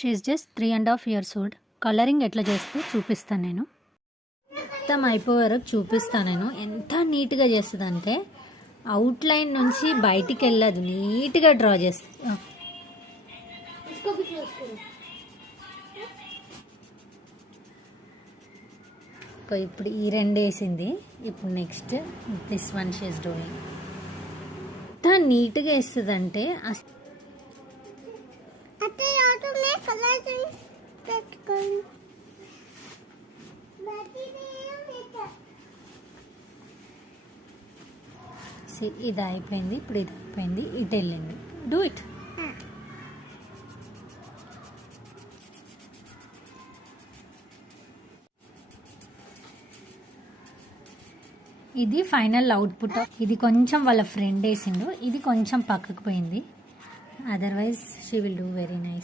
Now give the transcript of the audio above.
She is just 3.5 years old. Colouring ఎట్లా చేస్తే చూపిస్తాను నేను. మొత్తం అయిపోయే వరకు చూపిస్తాను నేను. ఎంత నీట్గా చేస్తుంది అంటే అవుట్లైన్ నుంచి బయటికి వెళ్ళదు, నీట్గా డ్రా చేస్తుంది. ఇప్పుడు ఈ రెండు వేసింది. ఇప్పుడు next this one she's doing. ఎంత నీట్గా వేస్తుంది అంటే ఇది అయిపోయింది. ఇప్పుడు ఇది అయిపోయింది, ఇటు వెళ్ళింది. Do it. ఇది ఫైనల్ అవుట్పుట్. ఇది కొంచెం వాళ్ళ ఫ్రెండ్ వేసిండు, ఇది కొంచెం పక్కకు పోయింది. Otherwise she will do very nice.